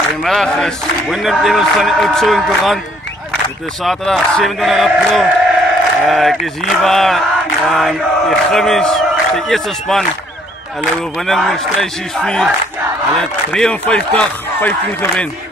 Goedemiddag, is Wyndham Eagles van die Oudtshoorn Courant. Dit is zaterdag 27 april. Ek is hier waar die Gummies, die eerste span, hulle oorwinning oor Strysies 4. Hulle het 53-15 gewen.